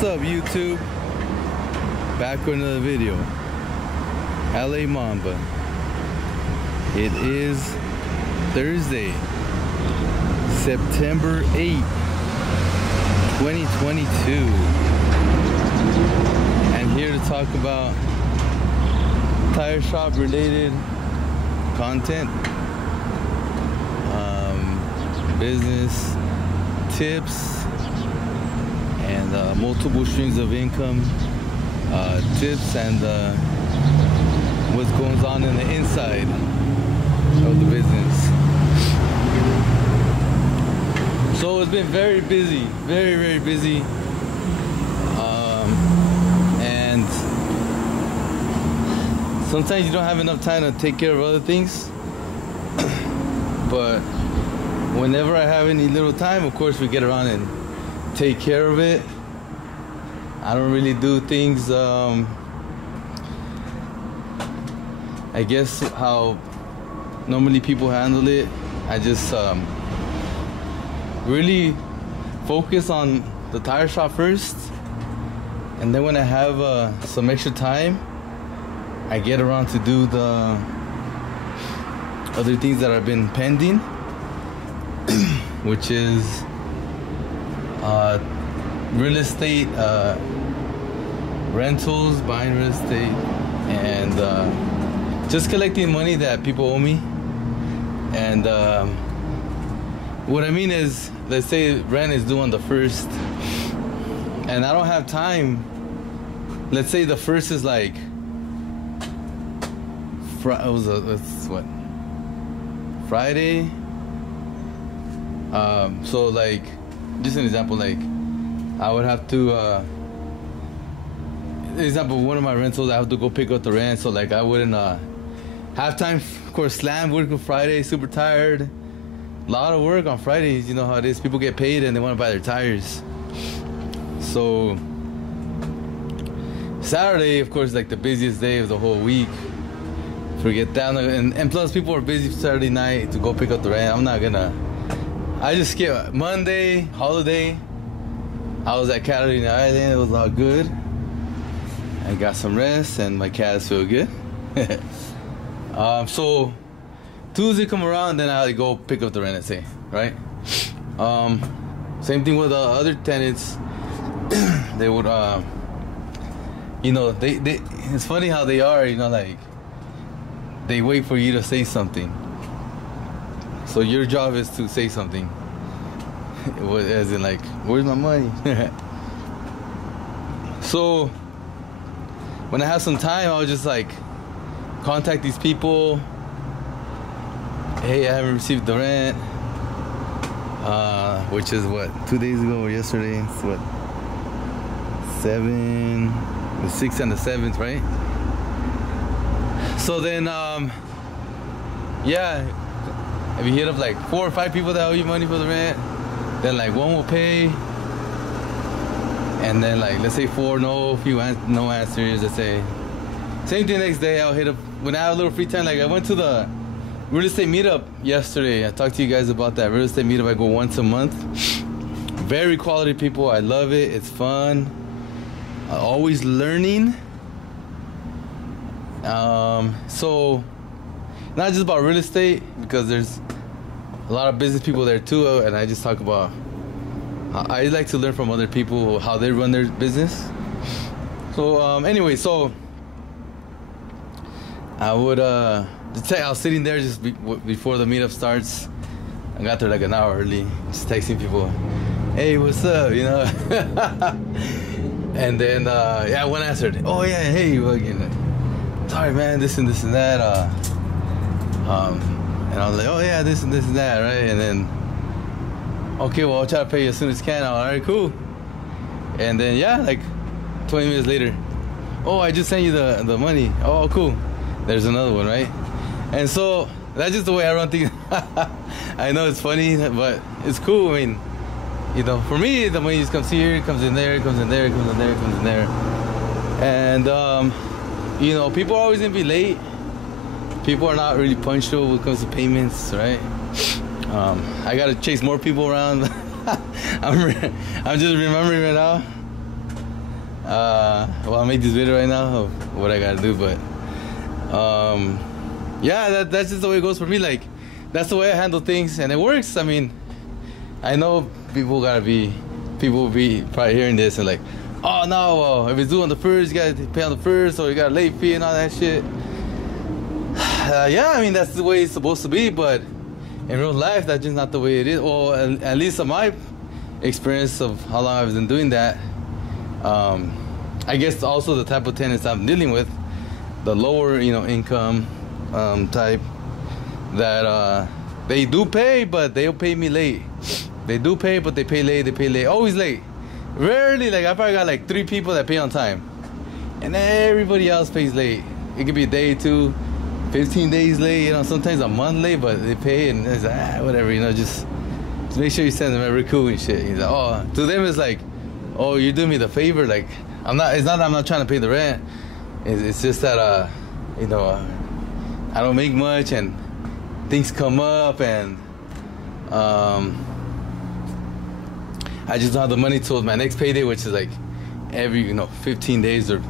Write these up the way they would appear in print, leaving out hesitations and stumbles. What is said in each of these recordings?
What's up, YouTube? Back with another video. LA Mamba. It is Thursday, September 8th, 2022. And here to talk about tire shop related content, business tips, and multiple streams of income tips, and what goes on in the inside of the business. So it's been very busy, very busy, and sometimes you don't have enough time to take care of other things. But whenever I have any little time, of course we get around and take care of it. I don't really do things, I guess how normally people handle it. I just really focus on the tire shop first, and then when I have some extra time, I get around to do the other things that have been pending, which is real estate, rentals, buying real estate, and just collecting money that people owe me. And what I mean is, let's say rent is due on the 1st, and I don't have time. Let's say the 1st is like Friday. So like, just an example, like I would have to example, one of my rentals, I have to go pick up the rent, so like I wouldn't have time. Of course, slam work on Friday, super tired, a lot of work on Fridays. You know how it is, people get paid and they want to buy their tires. So Saturday, of course, like the busiest day of the whole week. Forget that, and plus people are busy Saturday night to go pick up the rent. I just skip Monday, holiday. I was at Catalina Island, it was all good. I got some rest and my cats feel good. So Tuesday come around, then I go pick up the rent, say, right? Same thing with other tenants. They would, you know, they it's funny how they are, you know, like they wait for you to say something. So your job is to say something. As in like, where's my money? So when I have some time, I'll just like contact these people. Hey, I haven't received the rent. Which is what, 2 days ago or yesterday? It's what, the 6th and the 7th, right? So then, yeah, if you hit up like 4 or 5 people that owe you money for the rent, then like 1 will pay, and then like, let's say 4 no, no answers. Let's say same thing next day. I'll hit up when I have a little free time. Like I went to the real estate meetup yesterday. I talked to you guys about that real estate meetup. I go once a month. Very quality people. I love it. It's fun. Always learning. So not just about real estate, because there's a lot of business people there too, and I just talk about, I like to learn from other people how they run their business. So anyway, so I would I was sitting there just before the meetup starts. I got there like an hour early, just texting people, hey, what's up, you know. And then yeah, one answered, oh yeah, hey, well, you know, sorry man, this and that, and I was like, oh yeah, this and that, right? And then, okay, well, I'll try to pay you as soon as I can. All right, cool. And then, yeah, like 20 minutes later, oh, I just sent you the money. Oh, cool. There's another one, right? And so that's just the way I run things. I know it's funny, but it's cool. I mean, you know, for me, the money just comes here, comes in there, comes in there, comes in there, comes in there. And, you know, people are always going to be late. People are not really punctual when it comes to payments, right? I gotta chase more people around. I'm just remembering right now. Well, I made this video right now of what I gotta do, but yeah, that's just the way it goes for me. Like, that's the way I handle things, and it works. I mean, I know people will be probably hearing this and like, oh no, well, if it's due on the first, you gotta pay on the first, or you got a late fee and all that shit. Yeah, I mean, that's the way it's supposed to be, but in real life, that's just not the way it is. Or at least in my experience of how long I've been doing that. I guess also the type of tenants I'm dealing with, the lower, income type, that they do pay, but they'll pay me late. They do pay, but they pay late. They pay late, always late. Rarely, like I probably got like 3 people that pay on time, and everybody else pays late. It could be a day, 2, 15 days late. Sometimes a month late, but they pay, and it's like, whatever. Just make sure you send them every cool and shit. He's like, oh, to them it's like, oh, you're doing me the favor. Like, it's not that I'm not trying to pay the rent. It's just that I don't make much, and things come up, and I just don't have the money till my next payday, which is like every 15 days, or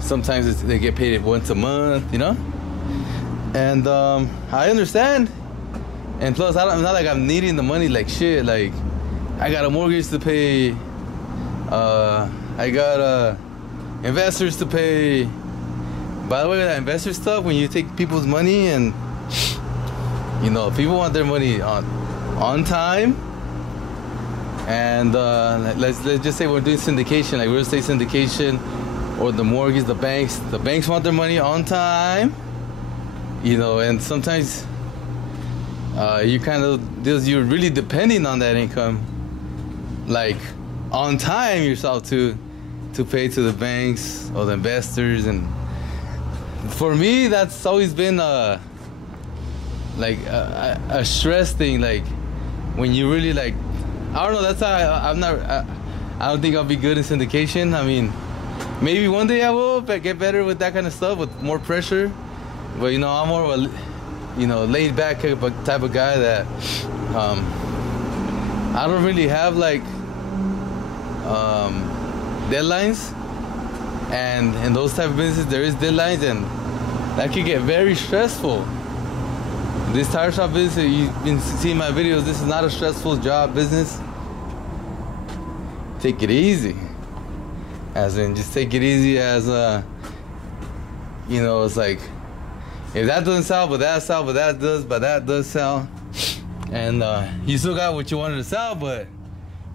sometimes they get paid once a month, and I understand. And plus, it's not like I'm needing the money like shit. Like, I got a mortgage to pay, I got investors to pay. By the way, that investor stuff, when you take people's money, and people want their money on time, and let's just say we're doing syndication, like real estate syndication, or the mortgage, the banks want their money on time, and sometimes you're really depending on that income, like on time yourself to pay to the banks or the investors. And for me, that's always been a stress thing. Like, when you really like, I don't know, that's how I don't think I'll be good in syndication. I mean, maybe one day I will get better with that kind of stuff, with more pressure. But I'm more of a laid back type of guy that I don't really have like deadlines, and in those type of businesses there is deadlines, and that can get very stressful. This tire shop business, you've been seeing my videos, this is not a stressful job business. Take it easy, as in just take it easy, as it's like, if that doesn't sell, but that does sell, and you still got what you wanted to sell, but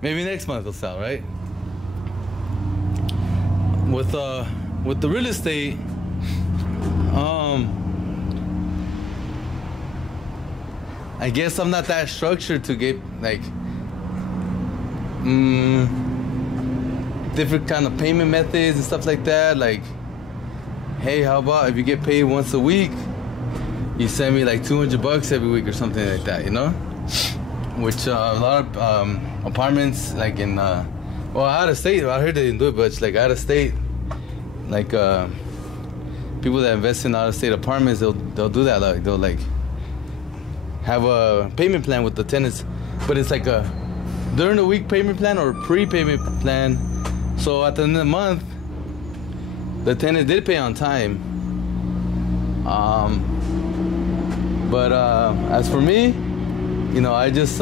maybe next month will sell, right? With the real estate, I guess I'm not that structured to get like different kind of payment methods and stuff like that. Like, hey, how about if you get paid once a week, you send me like $200 every week or something like that, Which a lot of apartments, like in out of state, I heard they didn't do it, but it's like out of state, like people that invest in out of state apartments, they'll do that. Like, they'll like have a payment plan with the tenants, but it's like a during the week payment plan or prepayment plan. So at the end of the month, the tenant did pay on time. But as for me, I just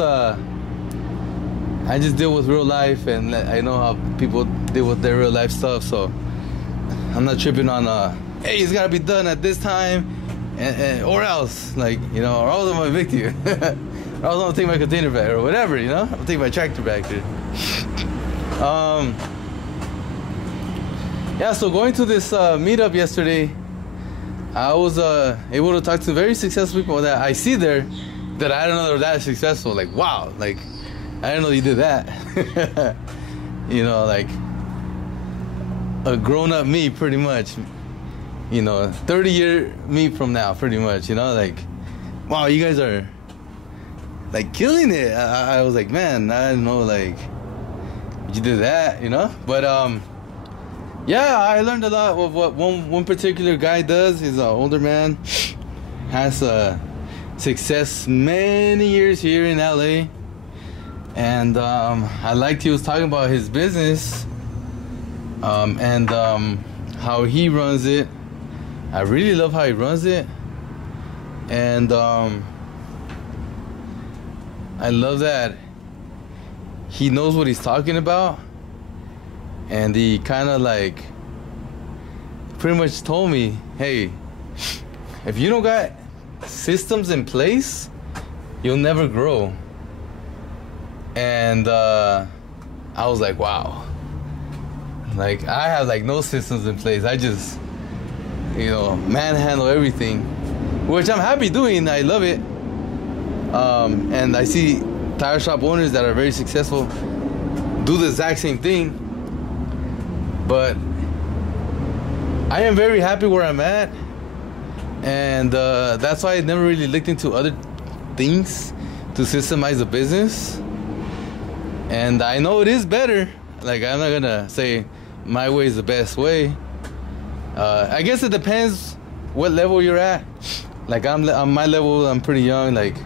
deal with real life, and I know how people deal with their real life stuff. So I'm not tripping on hey, it's gotta be done at this time, or else, like, or else I'm gonna evict you, or else I'm gonna take my container back, or whatever, I'll take my tractor back, dude. Yeah, so going to this meetup yesterday, I was able to talk to very successful people that I see there that I didn't know they were that successful. Like, wow, like, I didn't know you did that. Like a grown-up me, pretty much. 30-year me from now, pretty much. Like, wow, you guys are like killing it. I was like, man, I didn't know like you did that. But yeah, I learned a lot of what one particular guy does. He's an older man, has success many years here in LA, and I liked he was talking about his business, And how he runs it, I really love how he runs it. And I love that he knows what he's talking about, and he kind of like pretty much told me, hey, if you don't got systems in place, you'll never grow. And I was like, wow, like I have like no systems in place. I just, you know, manhandle everything, which I'm happy doing. I love it. And I see tire shop owners that are very successful do the exact same thing. But I am very happy where I'm at, and that's why I never really looked into other things to systemize the business. And I know it is better. Like, I'm not gonna say my way is the best way. I guess it depends what level you're at. Like, on my level, I'm pretty young. Like,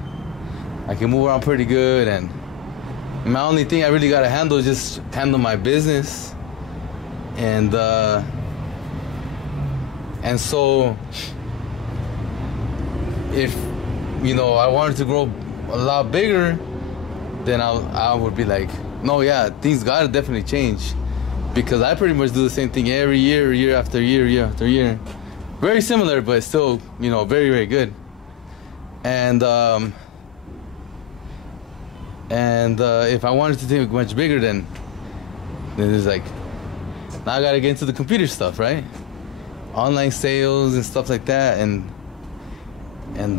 I can move around pretty good, and my only thing I really gotta handle is just handle my business. And so if, you know, I wanted to grow a lot bigger, then I would be like, no, yeah, things gotta definitely change, because I pretty much do the same thing every year, year after year, year after year. Very similar, but still, you know, very, very good. And if I wanted to think much bigger, then it's like, now I gotta get into the computer stuff, right? Online sales and stuff like that. And I'm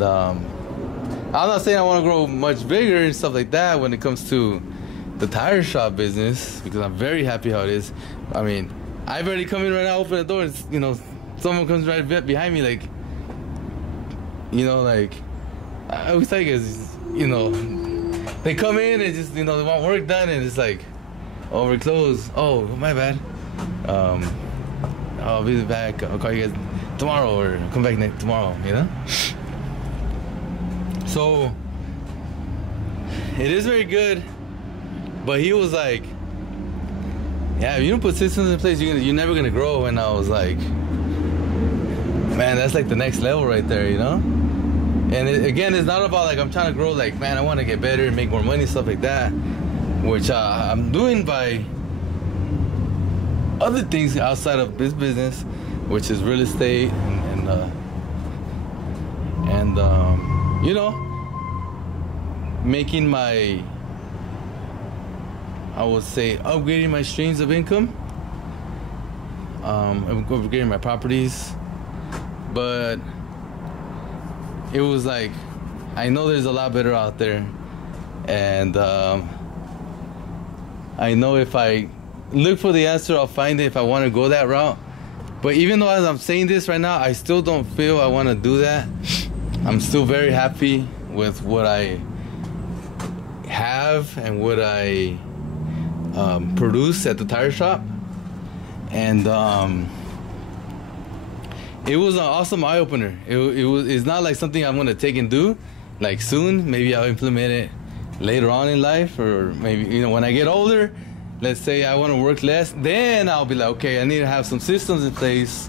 not saying I want to grow much bigger and stuff like that when it comes to the tire shop business, because I'm very happy how it is. I mean, I've already come in right now, open the door, and, you know, someone comes right behind me, like, you know, like, I always think is, you know, they come in and just, you know, they want work done, and it's like, oh, we're closed. Oh, my bad. I'll be back. I'll call you guys tomorrow, or come back tomorrow, you know? So it is very good, but he was like, yeah, if you don't put systems in place, you're never gonna grow. And I was like, man, that's like the next level right there, you know? And again, it's not about like I'm trying to grow, like, man, I want to get better and make more money, stuff like that, which I'm doing by other things outside of this business, which is real estate and you know, making my, I would say, upgrading my streams of income, upgrading my properties. But it was like, I know there's a lot better out there, and I know if I look for the answer, I'll find it if I want to go that route. But even though as I'm saying this right now, I still don't feel I want to do that. I'm still very happy with what I have and what I produce at the tire shop. And it was an awesome eye-opener. It's not like something I'm gonna take and do like soon. Maybe I'll implement it later on in life, or maybe, you know, when I get older, let's say I want to work less, then I'll be like, okay, I need to have some systems in place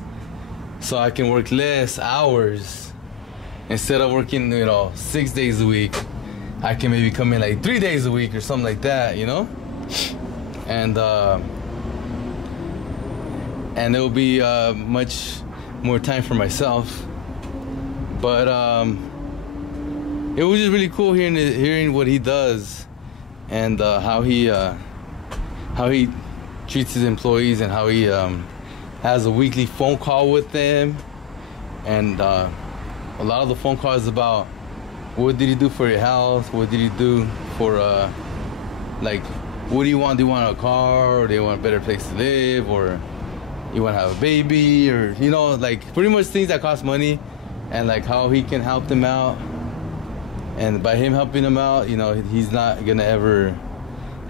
so I can work less hours. Instead of working, you know, 6 days a week, I can maybe come in like 3 days a week or something like that, you know? And it'll be much more time for myself. But it was just really cool hearing what he does, and how he treats his employees, and how he has a weekly phone call with them. And a lot of the phone calls about what did he do for your health, what did he do for like, what do you want? Do you want a car, or do you want a better place to live, or you want to have a baby, or, you know, like pretty much things that cost money, and like how he can help them out. And by him helping them out, you know, he's not gonna ever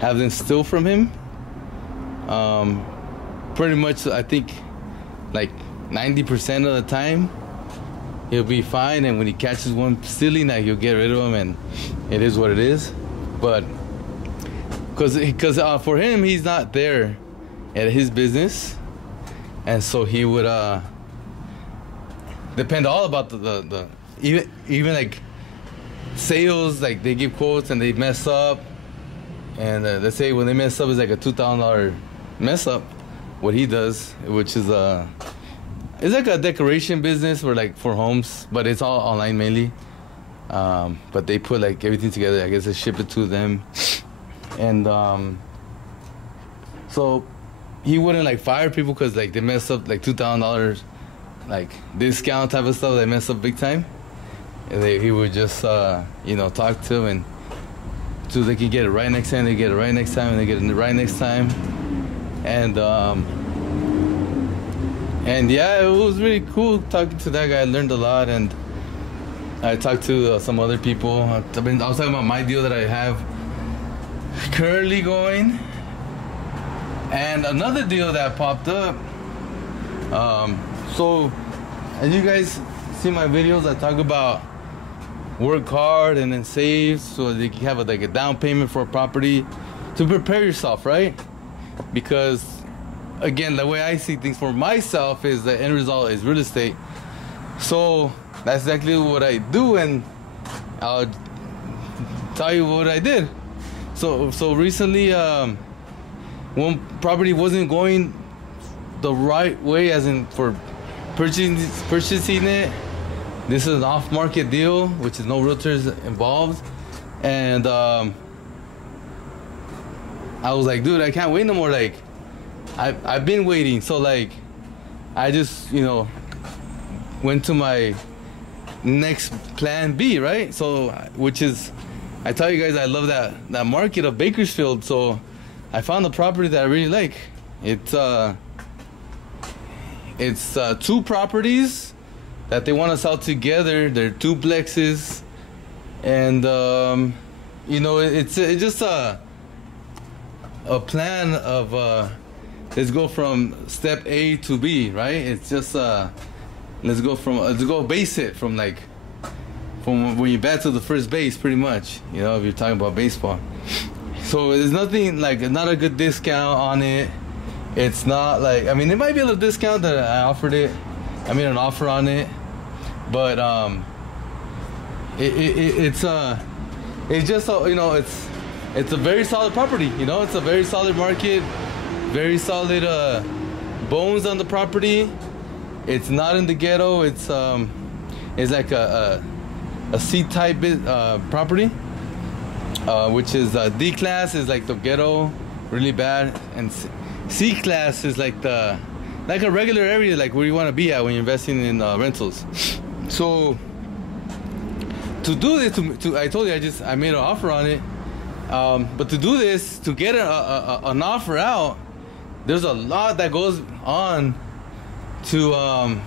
have them steal from him. Pretty much, I think like 90% of the time he'll be fine, and when he catches one stealing, like, he'll get rid of him, and it is what it is. But because for him, he's not there at his business, and so he would depend all about the even like sales, like they give quotes and they mess up, and let's say when they mess up, it's like a $2,000 mess up. What he does, which is it's like a decoration business for like for homes, but it's all online mainly. But they put like everything together. I guess they ship it to them, and so he wouldn't like fire people because like they mess up like $2,000 like discount type of stuff. They mess up big time, and he would just you know, talk to them, and so they could get it right next time. They get it right next time, and they get it right next time, and yeah, it was really cool talking to that guy. I learned a lot, and I talked to some other people. I was talking about my deal that I have currently going, and another deal that popped up. So as you guys see my videos, I talk about work hard and then save so that you can have like a down payment for a property to prepare yourself, right? Because again, the way I see things for myself is the end result is real estate. So that's exactly what I do, and I'll tell you what I did. So recently, one property wasn't going the right way, as in for purchasing it. This is an off-market deal, which is no realtors involved, and I was like, dude, I can't wait no more. Like, I've been waiting, so like, I just, you know, went to my next plan B, right? So, which is, I tell you guys, I love that market of Bakersfield. So I found a property that I really like. It's two properties that they want to sell together. They're duplexes, and you know, it's just a plan of let's go from step A to B, right? It's just let's go base it from when you bat to the first base, pretty much, you know, if you're talking about baseball. So there's nothing like, not a good discount on it. It's not like, I mean, it might be a little discount that I made an offer on it, but it's just, you know, it's a very solid property, you know. It's a very solid market, very solid bones on the property. It's not in the ghetto. It's like a C-type property, which is D class is like the ghetto, really bad, and C class is like a regular area, like where you want to be at when you're investing in rentals. So to do this, I told you I made an offer on it, but to do this, to get an offer out, there's a lot that goes on to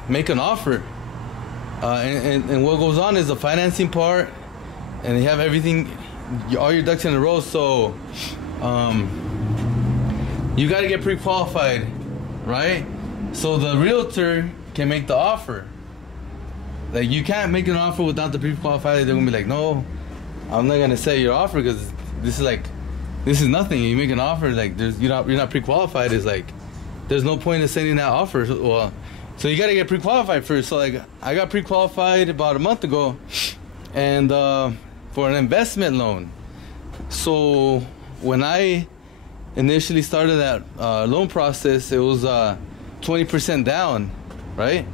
make an offer, and what goes on is the financing part, and you have everything, all your ducks in a row. So you got to get pre-qualified, right? So the realtor can make the offer. Like, you can't make an offer without the pre-qualified. They're gonna be like, no, I'm not gonna say your offer because this is nothing. You make an offer, like, you're not pre-qualified. It's like there's no point in sending that offer. Well, so you gotta get pre-qualified first. So like, I got pre-qualified about a month ago, and for an investment loan. So when I initially started that loan process, it was 20% down, right?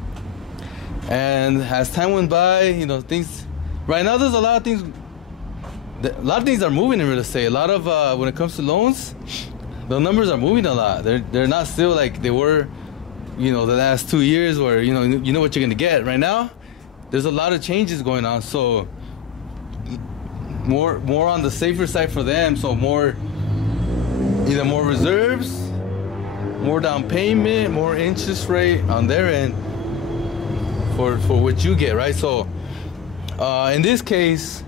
And as time went by, you know, things. Right now, there's a lot of things. A lot of things are moving in real estate. A lot of when it comes to loans, the numbers are moving a lot. They're not still like they were, you know, the last 2 years, where you know what you're gonna get. Right now, there's a lot of changes going on. So more on the safer side for them. So either more reserves, more down payment, more interest rate on their end for what you get, right? So in this case,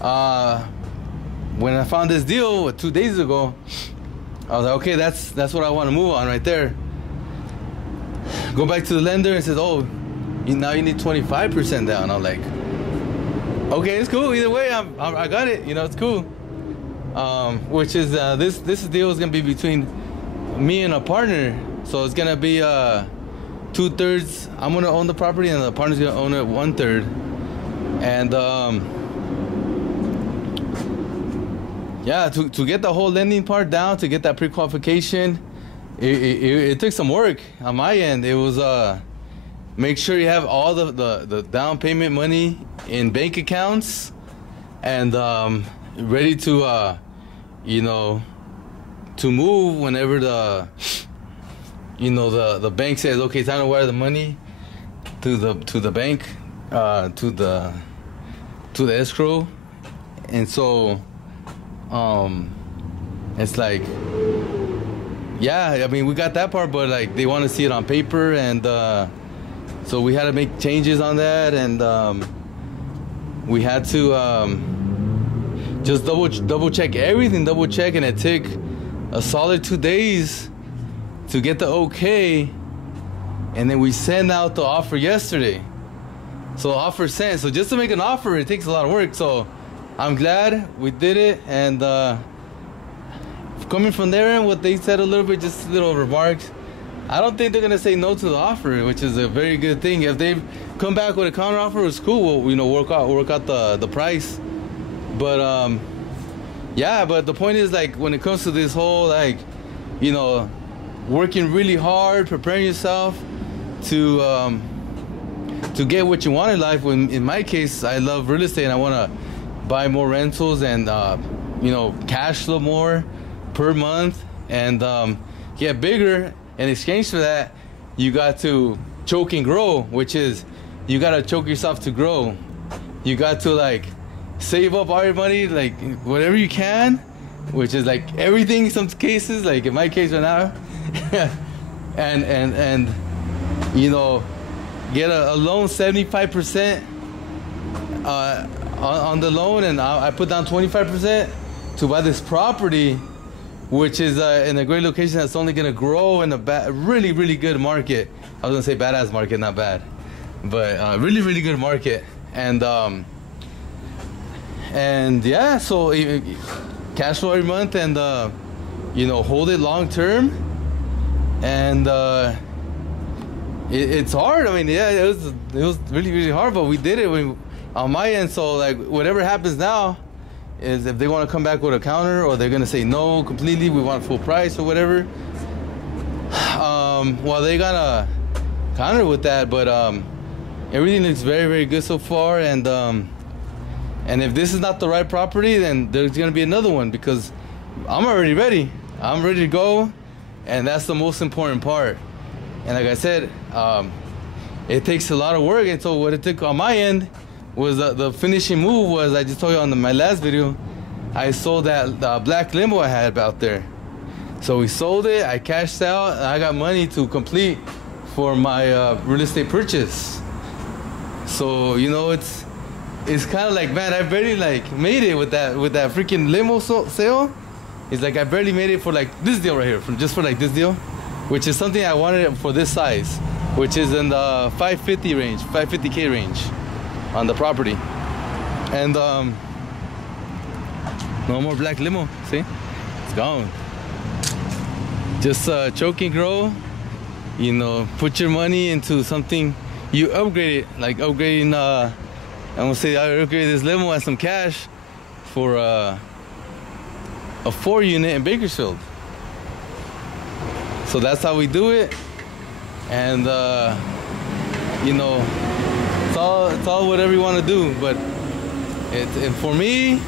when I found this deal 2 days ago, I was like, okay, that's what I want to move on right there. Go back to the lender and says, oh, now you need 25% down. I'm like, okay, it's cool. Either way, I got it. You know, it's cool. Which is this deal is gonna be between me and a partner. So it's gonna be 2/3. I'm gonna own the property, and the partner's gonna own it 1/3. And yeah, to get the whole lending part down, to get that pre-qualification, it took some work on my end. It was make sure you have all the down payment money in bank accounts, and ready to to move whenever the bank says, okay, time to wire the money to the bank, to the escrow. And so it's like, yeah, I mean, we got that part, but like they want to see it on paper, and so we had to make changes on that, and we had to just double check everything, and it took a solid 2 days to get the okay, and then we sent out the offer yesterday. So offer sent. So just to make an offer, it takes a lot of work. So I'm glad we did it, and coming from there and what they said a little bit, just little remarks, I don't think they're gonna say no to the offer, which is a very good thing. If they come back with a counter offer, it's cool. We'll work out the price. But yeah, but the point is, like, when it comes to this whole, like, working really hard, preparing yourself to get what you want in life. When in my case, I love real estate, and I want to buy more rentals and cash flow more per month, and get bigger. In exchange for that, you got to choke and grow, which is you got to choke yourself to grow. You got to, like, save up all your money, like whatever you can, which is like everything in some cases, like in my case right now. and get a loan 75% on the loan, and I put down 25% to buy this property, which is in a great location that's only gonna grow in a really, really good market. I was gonna say badass market, not bad, but really, really good market. And yeah, so cash flow every month, and hold it long term. And it's hard. I mean, yeah, it was really, really hard, but we did it on my end. So, like, whatever happens now is, if they want to come back with a counter, or they're gonna say no completely, we want full price or whatever, well, they gotta counter with that. But everything looks very, very good so far, and if this is not the right property, then there's gonna be another one, because I'm already ready. I'm ready to go, and that's the most important part. And like I said, it takes a lot of work. And so what it took on my end was the finishing move was, I just told you on my last video, I sold that black limo I had out there. So we sold it, I cashed out, and I got money to complete for my real estate purchase. So it's kind of like, man, I barely like made it with that freaking limo sale. It's like I barely made it for like this deal right here, just for like this deal, which is something I wanted for this size, which is in the 550 range, 550K range on the property. And no more black limo. See, it's gone. Just choke and grow. Put your money into something. You upgrade it, like upgrading. I'm gonna say I upgraded this limo and some cash for a 4-unit in Bakersfield. So that's how we do it. And it's all whatever you want to do. But and for me,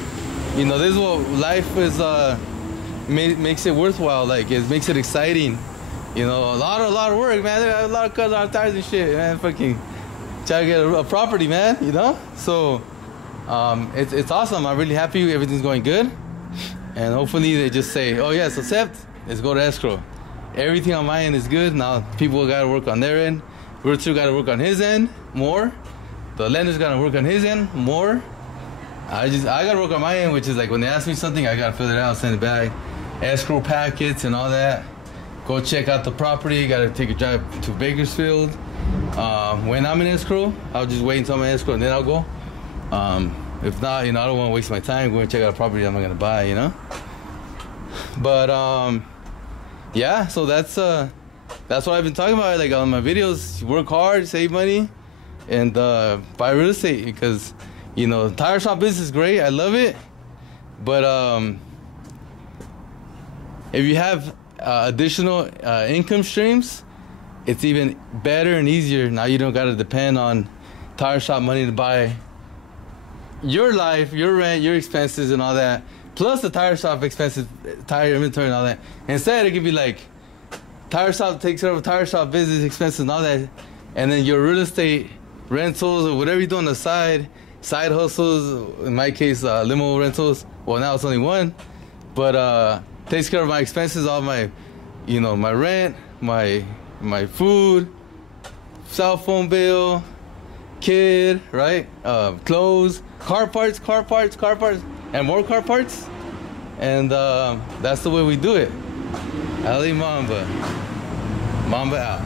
this is what life is. Makes it worthwhile. Like, it makes it exciting. A lot of work, man. There are a lot of cuts, a lot of tires and shit, man. Fucking try to get a property, man. So it's awesome. I'm really happy everything's going good, and hopefully they just say, oh yes, accept, let's go to escrow. Everything on my end is good. Now people got to work on their end. Realtor got to work on his end more. The lender's got to work on his end more. I got to work on my end, which is like, when they ask me something, I got to fill it out, send it back, escrow packets and all that. Go check out the property. Got to take a drive to Bakersfield. When I'm in escrow, I'll just wait until I'm in escrow, and then I'll go. If not, I don't want to waste my time going to check out a property I'm not going to buy, But yeah, so that's that's what I've been talking about, like on my videos. Work hard, save money, and buy real estate, because you know, tire shop business is great. I love it, but if you have additional income streams, it's even better and easier. Now you don't gotta depend on tire shop money to buy your life, your rent, your expenses, and all that, plus the tire shop expenses, tire inventory, and all that. Instead, it could be like tire shop takes care of tire shop business expenses and all that, and then your real estate rentals or whatever you do on the side hustles. In my case, limo rentals. Well, now it's only one, but takes care of my expenses, all my, you know, my rent, my food, cell phone bill, kid, right? Clothes, car parts, and more car parts. And that's the way we do it. Ali Mamba. Mamba out.